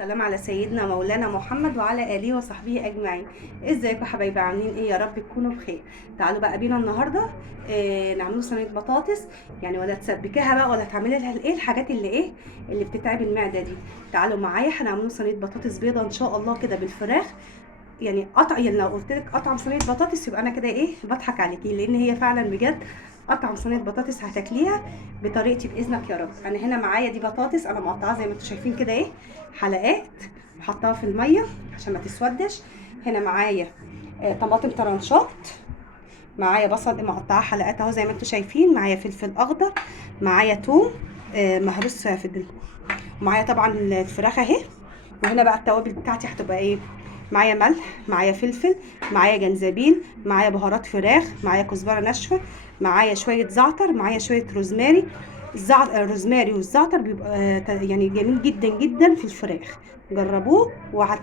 السلام على سيدنا مولانا محمد وعلى اله وصحبه اجمعين. ازيكم يا حبايبي؟ عاملين ايه؟ يا رب تكونوا بخير. تعالوا بقى بينا النهارده نعملوا صينيه بطاطس، يعني ولا تسبكيها بقى ولا تعملي لها ايه الحاجات اللي بتتعب المعده دي. تعالوا معايا هنعملوا صينيه بطاطس بيضه ان شاء الله كده بالفراخ. يعني يعني لو قلت لك اطعم صينيه بطاطس يبقى انا كده ايه بضحك عليكي، لان هي فعلا بجد اطعم صينيه بطاطس هتاكليها بطريقتي باذنك يا رب. انا هنا معايا دي بطاطس انا مقطعاها زي ما انتم شايفين كده ايه حلقات، وحطها في الميه عشان ما تسودش. هنا معايا طماطم طرنشات، معايا بصل مقطعاه حلقات اهو زي ما انتم شايفين، معايا فلفل اخضر، معايا توم مهروس في معايا طبعا الفراخ اهي. وهنا بقى التوابل بتاعتي هتبقى ايه؟ معايا ملح، معايا فلفل، معايا جنزبيل، معايا بهارات فراخ، معايا كزبره ناشفه، معايا شويه زعتر، معايا شويه روزماري. الروزماري والزعتر بيبقى يعني جميل جدا جدا في الفراخ. جربوه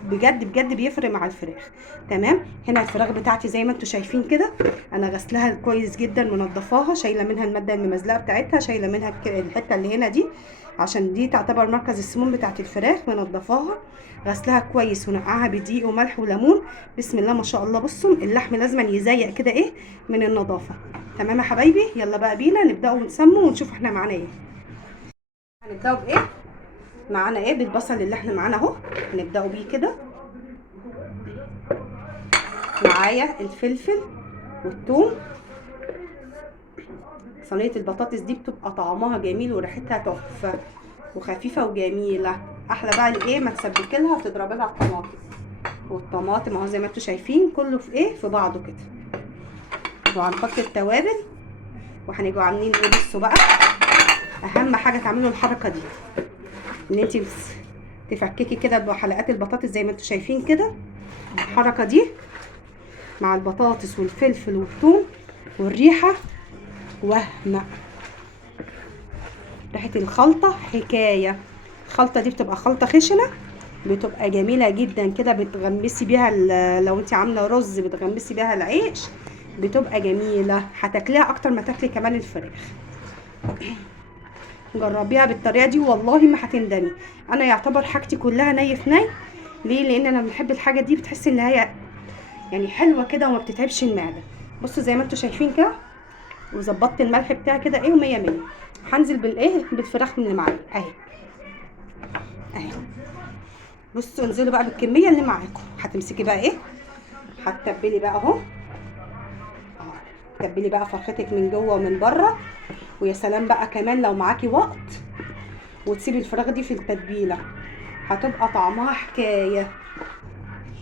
بجد بجد بيفرق مع الفراخ. تمام. هنا الفراخ بتاعتي زي ما انتم شايفين كده، انا غسلها كويس جدا منضفاها، شايله منها الماده الممزلقه بتاعتها، شايله منها الحته اللي هنا دي عشان دي تعتبر مركز السموم بتاعت الفراخ. منضفاها غسلها كويس ونقعها بدقيق وملح وليمون. بسم الله ما شاء الله. بصوا اللحم لازم يزيق كده ايه من النظافه. تمام يا حبايبي، يلا بقى بينا نبداوا ونسموا ونشوف احنا معانا ايه. هنبداوا بايه؟ معانا ايه؟ بالبصل اللي احنا معانا اهو، هنبداوا بيه كده. معايا الفلفل والثوم. صينيه البطاطس دي بتبقى طعمها جميل وريحتها تحفه وخفيفه وجميله. احلى بقى الايه ما تسبكي لها وتضربي لها الطماطم، والطماطم اهو زي ما انتم شايفين كله في ايه في بعضه كده. وهنحط التوابل وهنيجوا عاملين ايه؟ بصوا بقى، اهم حاجه تعملوا الحركه دي، ان انت تفككي كده بحلقات البطاطس زي ما انتم شايفين كده. الحركه دي مع البطاطس والفلفل والثوم والريحه وهم ريحه الخلطه حكايه. الخلطه دي بتبقى خلطه خشنه، بتبقى جميله جدا كده. بتغمسي بيها لو انت عامله رز بتغمسي بيها العيش، بتبقى جميله. هتاكليها اكتر ما تاكلي كمان الفراخ. جربيها بالطريقه دي والله ما هتندمي. انا يعتبر حاجتي كلها ني في ني. ليه؟ لان انا بحب الحاجه دي، بتحسي ان هي يعني حلوه كده وما بتتعبش المعده. بصوا زي ما انتم شايفين كده، وظبطت الملح بتاعي كده ايه ومية مية. هنزل بالايه بالفراخ من اللي معايا اهي اهي. بصوا انزلوا بقى بالكميه اللي معاكم. هتمسكي بقى ايه، هتتبلي بقى اهو. تبلي بقى فرختك من جوه ومن بره. ويا سلام بقى كمان لو معاكي وقت وتسيبي الفراخ دي في التتبيله، هتبقى طعمها حكايه.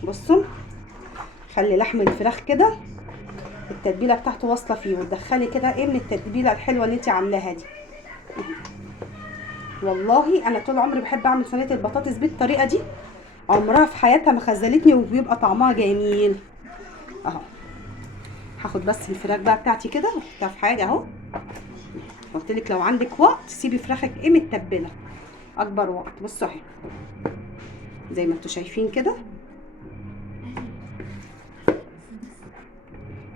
بصوا، خلي لحم الفراخ كده التتبيله بتاعته واصله فيه، وتدخلي كده ايه من التتبيله الحلوه اللي انت عاملاها دي. والله انا طول عمري بحب اعمل صينيه البطاطس بالطريقه دي، عمرها في حياتها ما خذلتني وبيبقى طعمها جميل اهو. هاخد بس الفراخ بقى بتاعتي كده واحطها في حاجه اهو. قلت لك لو عندك وقت سيبي فراخك ايه متبله اكبر وقت. بصوا اهي زي ما انتم شايفين كده.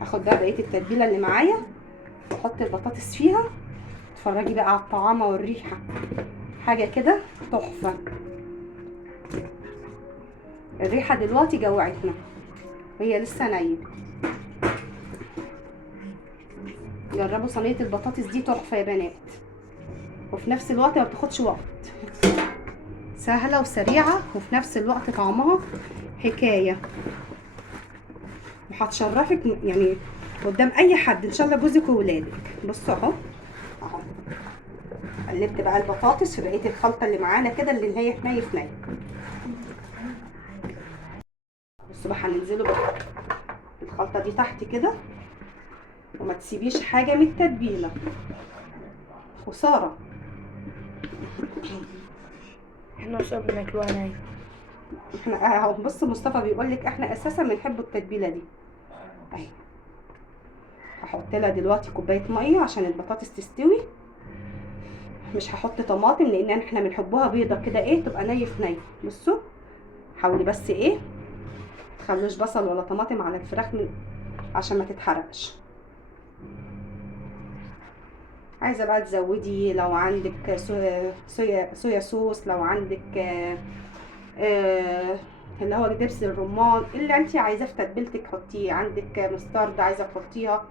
هاخد بقى بقيه التتبيله اللي معايا واحط البطاطس فيها. اتفرجي بقى على الطعامه والريحه، حاجه كده تحفه. الريحه دلوقتي جوعتنا، هي لسه نيه. جربوا صينيه البطاطس دي تحفه يا بنات، وفي نفس الوقت ما بتاخدش وقت، سهله وسريعه وفي نفس الوقت طعمها حكايه. وهتشرفك يعني قدام اي حد ان شاء الله، جوزك وولادك. بصوا اهو اهو. قلبت بقى البطاطس في بقيه الخلطه اللي معانا كده اللي هي في ني في ني. بصوا بقى هننزله بقى الخلطه دي تحت كده، وما تسيبيش حاجه من التتبيله، خساره. احنا مش بناكلوها ناي. احنا اهو، بص مصطفى بيقول لك احنا اساسا بنحب التتبيله دي اهي. هحط لها دلوقتي كوبايه ميه عشان البطاطس تستوي. مش هحط طماطم لان احنا بنحبها بيضه كده ايه تبقى ني في ني. بصوا حاولي بس ايه تخلوش بصل ولا طماطم على الفراخ عشان ما تتحرقش. عايزه بقى تزودي لو عندك صويا صوص، لو عندك اللي هو دبس الرمان، اللي انت عايزاه في تتبيلتك حطيه. عندك مسترد عايزه تحطيها،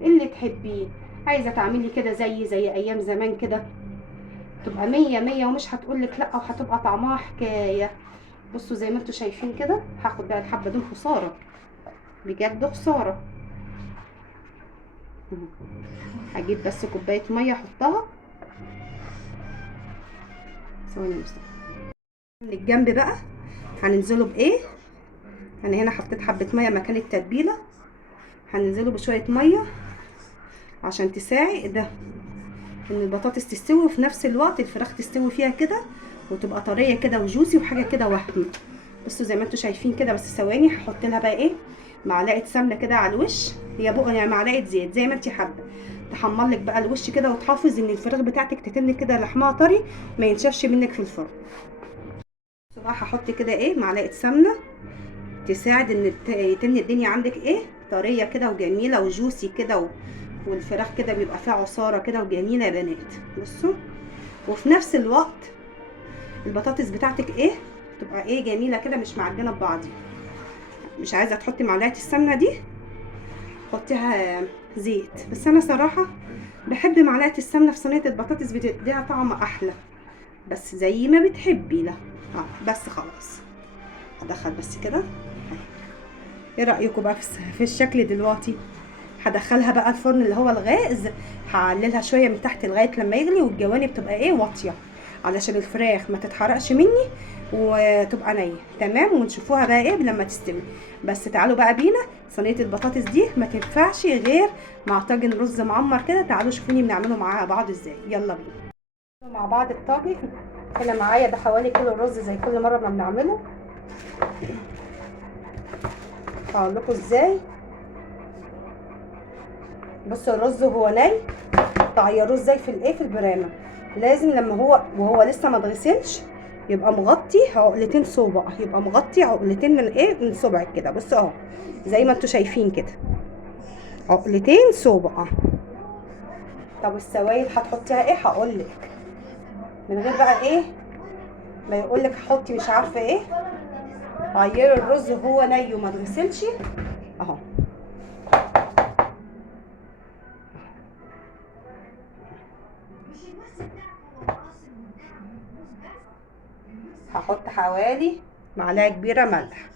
اللي تحبيه. عايزه تعملي كده زي ايام زمان كده، تبقى مية مية ومش هتقولك لا، وهتبقى طعمها حكايه. بصوا زي ما انتوا شايفين كده. هاخد بقى الحبه دول خساره، بجد خساره. هجيب بس كوبايه ميه احطها. ثواني يا مصطفى. من الجنب بقى هننزله بايه؟ انا هنا حطيت حبه ميه مكان التتبيله، هننزله بشويه ميه عشان تساعد ده ان البطاطس تستوي، وفي نفس الوقت الفراخ تستوي فيها كده وتبقى طريه كده وجوسي وحاجه كده وهمي. بصوا زي ما انتوا شايفين كده. بس ثواني هحط لها بقى ايه، معلقه سمنه كده على الوش، هي بقى يعني معلقه زيت زي ما انت حابه، تحمر لك بقى الوش كده، وتحافظ ان الفراخ بتاعتك تتن كده لحمها طري ما ينشفش منك في الفرن. بصوا بقى هحط كده ايه معلقه سمنه تساعد ان يتن الدنيا عندك ايه طريه كده وجميله وجوسي كده والفراخ كده بيبقى فيها عصاره كده وجميله يا بنات. بصوا، وفي نفس الوقت البطاطس بتاعتك ايه تبقى ايه جميله كده مش معجنه ببعضيها. مش عايزه تحطي معلقه السمنه دي، حطيها زيت. بس انا صراحه بحب معلقه السمنه في صينيه البطاطس، بتديها طعم احلى، بس زي ما بتحبي. لا بس خلاص هدخل بس كده. ايه رايكم بقى في الشكل دلوقتي؟ هدخلها بقى الفرن اللي هو الغاز، هعللها شويه من تحت لغايه لما يغلي، والجوانب تبقى ايه واطيه علشان الفراخ ما تتحرقش مني وتبقى نيه تمام. ونشوفوها بقى ايه لما تستوي. بس تعالوا بقى بينا، صينيه البطاطس دي ما تنفعش غير مع طاجن رز معمر كده. تعالوا شوفوني بنعمله مع بعض ازاي، يلا بينا مع بعض الطاجن. هنا معايا ده حوالي كيلو رز زي كل مره ما بنعمله. هقول لكم ازاي. بصوا الرز وهو ني تعيروه ازاي في الايه في البرامه. لازم لما هو وهو لسه ما اتغسلش يبقى مغطي عقلتين صوبع، يبقى مغطي عقلتين من ايه من صبعك كده. بصوا اهو زي ما انتوا شايفين كده، عقلتين صوبع. طب السوائل هتحطيها ايه؟ هقول لك من غير بقى ايه ما يقول لك حطي مش عارفه ايه. عيري الرز وهو ني وما اتغسلش اهو. هحط حوالي معلقه كبيره ملح.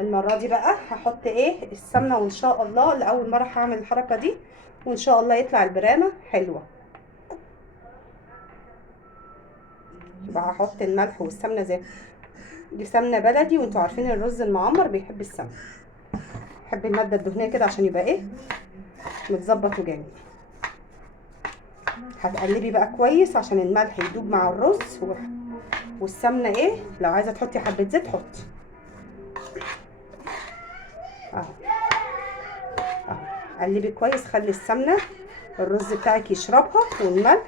المره دي بقى هحط ايه السمنه، وان شاء الله لاول مره هعمل الحركه دي، وان شاء الله يطلع البرامه حلوه. يبقى هحط الملح والسمنه زي دي سمنه بلدي، وانتوا عارفين الرز المعمر بيحب السمنه، بيحب الماده الدهنيه كده عشان يبقى ايه متظبط وجميل. هتقلبي بقى كويس عشان الملح يدوب مع الرز والسمنه ايه. لو عايزه تحطي حبه زيت حطي اهو. قلبي كويس، خلي السمنه الرز بتاعك يشربها والملح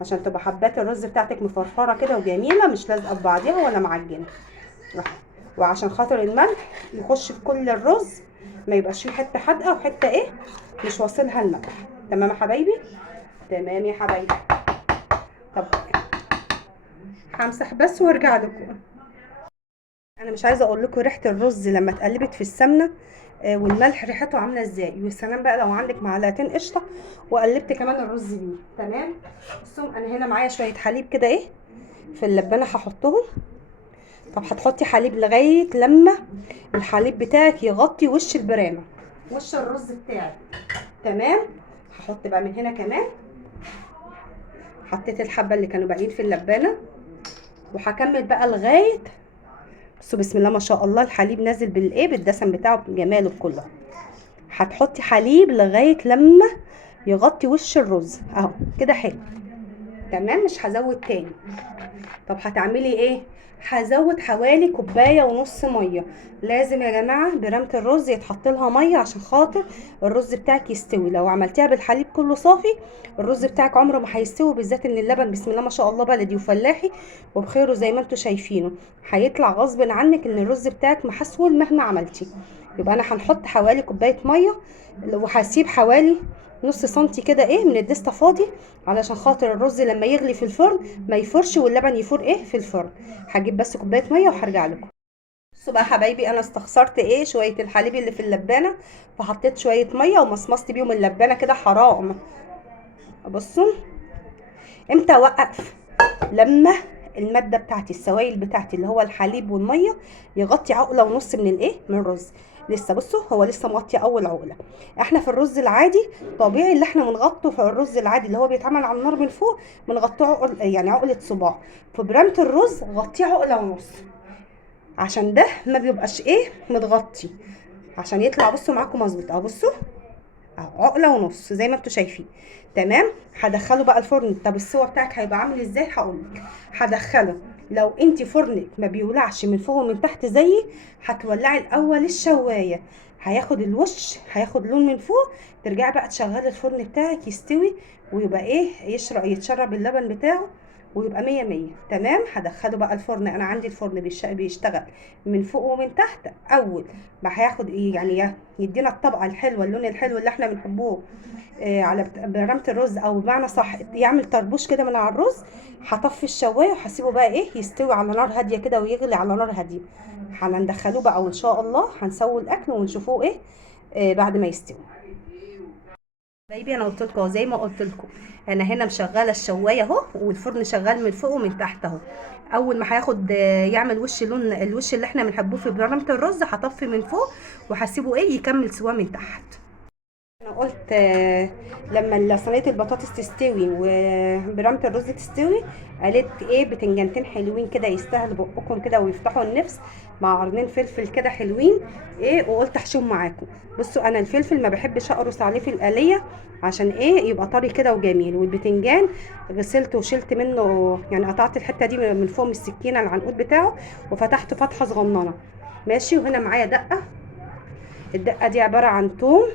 عشان تبقى حبات الرز بتاعتك مفرفره كده وجميله، مش لازقه في بعضيها ولا معجنه. وعشان خاطر الملح يخش في كل الرز، ما يبقاش فيه حته حادقه وحته ايه مش واصلها الملح. تمام يا حبايبي؟ تمام يا حبايبي. طب همسح بس وارجع لكم. انا مش عايزه اقول لكم ريحه الرز لما اتقلبت في السمنه والملح ريحته عامله ازاي. والسلام بقى لو عندك معلقتين قشطه وقلبت كمان الرز بيه تمام. بصوا انا هنا معايا شويه حليب كده ايه في اللبانه هحطهم. طب هتحطي حليب لغايه لما الحليب بتاعك يغطي وش البرامه، وش الرز بتاعك تمام. هحط بقى من هنا كمان، حطيت الحبه اللي كانوا باقيين في اللبانه، وهكمل بقى لغايه بصوا بسم الله ما شاء الله الحليب نازل بالايه بالدسم بتاعه بجماله كله. هتحطي حليب لغايه لما يغطي وش الرز اهو كده حلو تمام. مش هزود تاني. طب هتعملي ايه؟ هزود حوالي كوبايه ونص ميه. لازم يا جماعه برامه الرز يتحط لها ميه عشان خاطر الرز بتاعك يستوي. لو عملتيها بالحليب كله صافي الرز بتاعك عمره ما هيستوي، بالذات ان اللبن بسم الله ما شاء الله بلدي وفلاحي وبخيره زي ما انتوا شايفينه. هيطلع غصب عنك ان الرز بتاعك محسول مهما عملتي. يبقى انا هنحط حوالي كوبايه ميه، وهسيب حوالي نص سنتي كده ايه من الدستة فاضي علشان خاطر الرز لما يغلي في الفرن ما يفرش واللبن يفور ايه في الفرن. هجيب هجيب بس كوبايه ميه وهرجع لكم. بصوا بقى حبايبي، انا استخسرت ايه شويه الحليب اللي في اللبانه، فحطيت شويه ميه ومصمصت بيهم اللبانه كده حرام. بصوا امتى اوقف؟ لما الماده بتاعتي، السوائل بتاعتي اللي هو الحليب والميه، يغطي عقله ونص من الايه، من الرز. لسه بصوا هو لسه مغطي اول عقله. احنا في الرز العادي طبيعي اللي احنا بنغطه، في الرز العادي اللي هو بيتعمل على النار من فوق بنغطيه عقل، يعني عقله صباع. في برامه الرز غطيه عقله ونص، عشان ده ما بيبقاش ايه متغطي، عشان يطلع بصوا معاكم مظبوط. اهو بصوا اهو عقله ونص زي ما انتوا شايفين. تمام. هدخله بقى الفرن. طب السوا بتاعك هيبقى عامل ازاي؟ هقولك. هدخله، لو انت فرنك ما بيولعش من فوق ومن تحت زيي، هتولعي الاول الشوايه، هياخد الوش، هياخد لون من فوق، ترجعي بقى تشغلي الفرن بتاعك يستوي ويبقى ايه، يتشرب اللبن بتاعه ويبقى مية مية. تمام. هدخله بقى الفرن. انا عندي الفرن بيشتغل من فوق ومن تحت. اول ما هياخد ايه يعني يدينا الطبقه الحلوه، اللون الحلو اللي احنا بنحبوه على برامه الرز، او بمعنى صح يعمل طربوش كده من على الرز، هطفي الشوايه وهسيبه بقى ايه يستوي على نار هاديه كده ويغلي على نار هاديه. هندخلوه بقى وان شاء الله هنسوي الاكل ونشوفوه ايه بعد ما يستوي. بيبي انا قلت لكم زي ما قلت لكم، انا هنا مشغله الشوايه اهو، والفرن شغال من فوق ومن تحت اهو. اول ما هياخد يعمل وش لون الوش اللي احنا بنحبوه في برامه الرز، هطفي من فوق وهسيبه ايه يكمل سواه من تحت. انا قلت لما صينيه البطاطس تستوي وبرامه الرز تستوي، قالت ايه بتنجانتين حلوين كده يستاهلوا بقكم كده ويفتحوا النفس، مع قرنين فلفل كده حلوين ايه، وقلت احشيهم معاكم. بصوا انا الفلفل ما بحبش اقرص عليه في القليه، عشان ايه يبقى طري كده وجميل. والبتنجان غسلته وشلت منه، يعني قطعت الحته دي من فوق من السكينه العنقود بتاعه وفتحته فتحه صغننه. ماشي. وهنا معايا دقه. الدقه دي عباره عن توم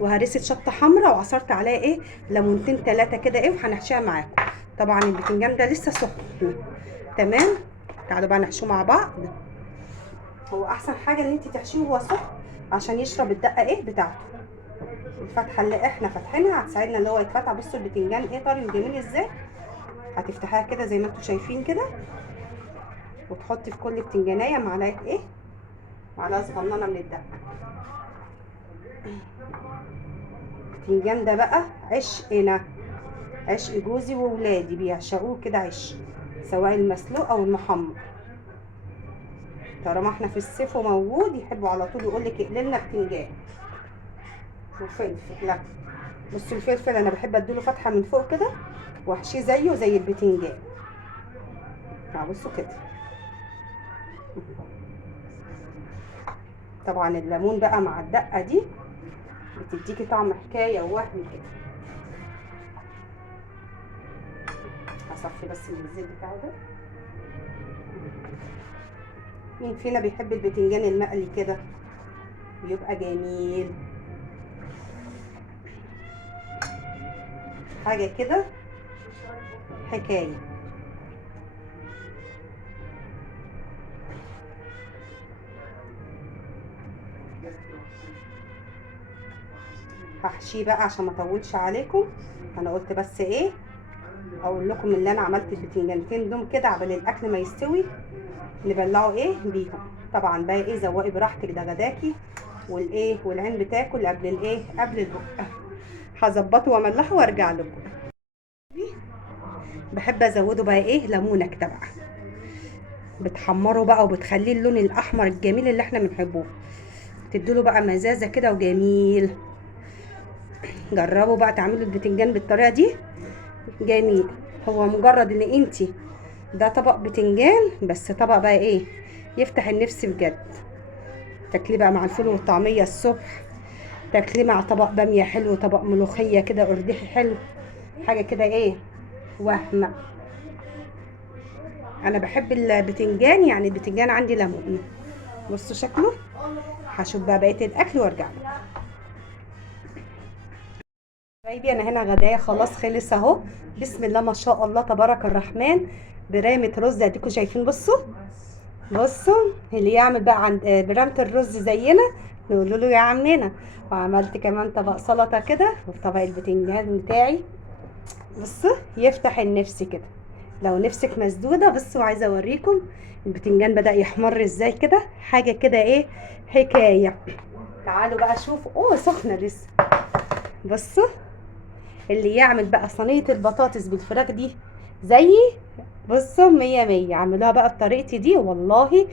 وهرسه شطه حمراء، وعصرت عليها ايه ليمونتين 3 كده ايه، وهنحشيها معاكم. طبعا البتنجان ده لسه سخن. تمام. تعالوا بقى نحشوه مع بعض. هو احسن حاجه ان انت تحشيه وهو سخن عشان يشرب الدقه ايه بتاعته. الفتحه اللي احنا فاتحينها هتساعدنا اللي هو يتفتح. بصوا البتنجان ايه طري وجميل ازاي. هتفتحيها كده زي ما انتم شايفين كده، وتحطي في كل بتنجانيه معلقه ايه، معلقه صغننه من الدقه. البتنجان ده بقى عشقنا، عشق جوزي وولادي بيعشقوه كده عشق، سواء المسلوق او المحمر. طالما احنا في الصيف وموجود يحبوا على طول يقول لك اقلي لنا بتنجان وفلفل. لا بصوا الفلفل انا بحب اديله فتحه من فوق كده واحشيه زيه زي البتنجان. بصوا كده. طبعا الليمون بقى مع الدقه دي بتديكي طعم حكايه ووهم كده. هصفي بس من الزيت بتاعه ده. مين فينا بيحب البتنجان المقلي كده بيبقى جميل، حاجه كده حكايه. هحشيه بقى عشان ما اطولش عليكم. انا قلت بس ايه اقول لكم اللي انا عملت البتنجانتين دول كده قبل الاكل ما يستوي نبلعه ايه بيهم. طبعا بقى ايه زوقي براحتك، ده غداكي والايه والعين بتاكل قبل الايه قبل البق. هظبطه واملحه وارجع لكم. بحب ازوده بقى ايه ليمونه كده بقى، بتحمره بقى وبتخليه اللون الاحمر الجميل اللي احنا بنحبوه، تديله بقى مزازه كده وجميل. جربوا بقى تعملوا البتنجان بالطريقه دي جميل. هو مجرد ان انتي ده طبق بتنجان، بس طبق بقى ايه يفتح النفس بجد. تاكليه بقى مع الفول والطعميه الصبح، تاكليه مع طبق باميه حلو، طبق ملوخيه كده قرداحي حلو، حاجه كده ايه وهم. انا بحب البتنجان، يعني البتنجان عندي ليمون. بصوا شكله. هشوف بقى بقيه الاكل وارجع لكم. حبايبي انا هنا غدايا خلاص خلص اهو. بسم الله ما شاء الله تبارك الرحمن. برامه رز اديكم شايفين. بصوا بصوا اللي يعمل بقى عند برامه الرز زينا نقول له يا عمنا. وعملت كمان طبق سلطه كده وطبق البتنجان بتاعي. بصوا يفتح النفس كده. لو نفسك مسدوده بصوا، عايزه اوريكم البتنجان بدأ يحمر ازاي كده، حاجه كده ايه، حكايه. تعالوا بقى شوفوا، اوه سخنه لسه. بصوا اللي يعمل بقى صينيه البطاطس بالفراخ دي زيي، بصوا مية مية. عملوها بقى بطريقتي دي والله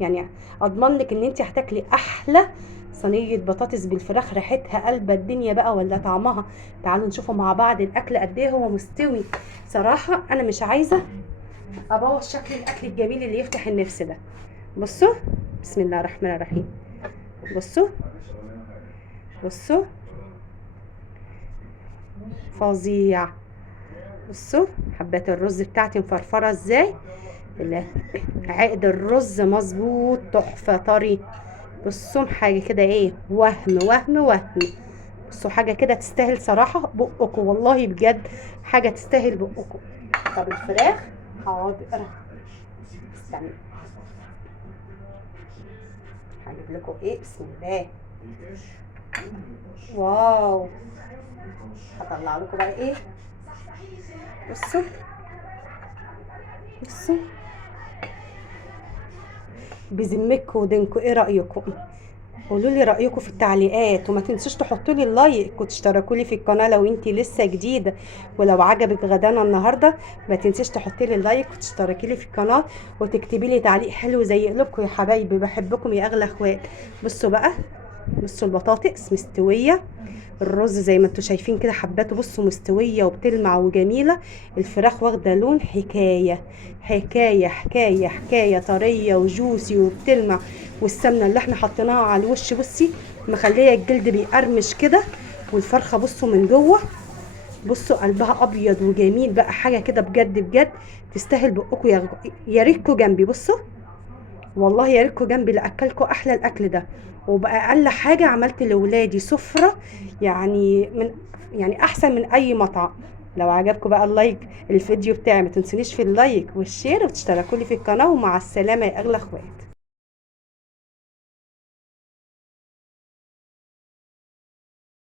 يعني اضمن لك ان انت هتاكلي احلى صينيه بطاطس بالفراخ، ريحتها قلبة الدنيا بقى ولا طعمها. تعالوا نشوفوا مع بعض الاكل قد ايه هو مستوي. صراحه انا مش عايزه ابوظ شكل الاكل الجميل اللي يفتح النفس ده. بصوا بسم الله الرحمن الرحيم. بصوا بصوا فظيع. بصوا حبات الرز بتاعتي مفرفره ازاي، عقد الرز مظبوط تحفه طري. بصوا حاجه كده ايه، وهم وهم وهم. بصوا حاجه كده تستاهل صراحه بقكم، والله بجد حاجه تستاهل بقكم. طب الفراخ حاضر، استنى هجيب لكم ايه، بسم الله. واو، هطلع لكم بقى ايه. بصوا بصوا بذمتكم ودينكم ايه رايكم؟ قولوا لي رايكم في التعليقات، وما تنسوش تحطوا لي اللايك وتشتركوا لي في القناه لو انتي لسه جديده. ولو عجبك غدانا النهارده ما تنسيش تحطي لي اللايك وتشتركي لي في القناه وتكتبي لي تعليق حلو زي قلوبكم يا حبايبي، بحبكم يا اغلى اخوات. بصوا بقى، بصوا البطاطس مستويه، الرز زي ما انتوا شايفين كده حباته بصوا مستويه وبتلمع وجميله. الفراخ واخده لون حكايه حكايه حكايه حكايه، طريه وجوسي وبتلمع. والسمنه اللي احنا حطيناها على الوش بصي مخليه الجلد بيقرمش كده. والفرخه بصوا من جوه، بصوا قلبها ابيض وجميل بقى، حاجه كده بجد بجد تستاهل بقكم. يا ريتكم جنبي. بصوا والله يا ريتكم جنبي لاكلكم احلى الاكل ده. وباقل حاجه عملت لاولادي سفره، يعني احسن من اي مطعم. لو عجبكم بقى اللايك الفيديو بتاعي ما تنسونيش في اللايك والشير وتشتركوا لي في القناه. ومع السلامه يا اغلى اخوات.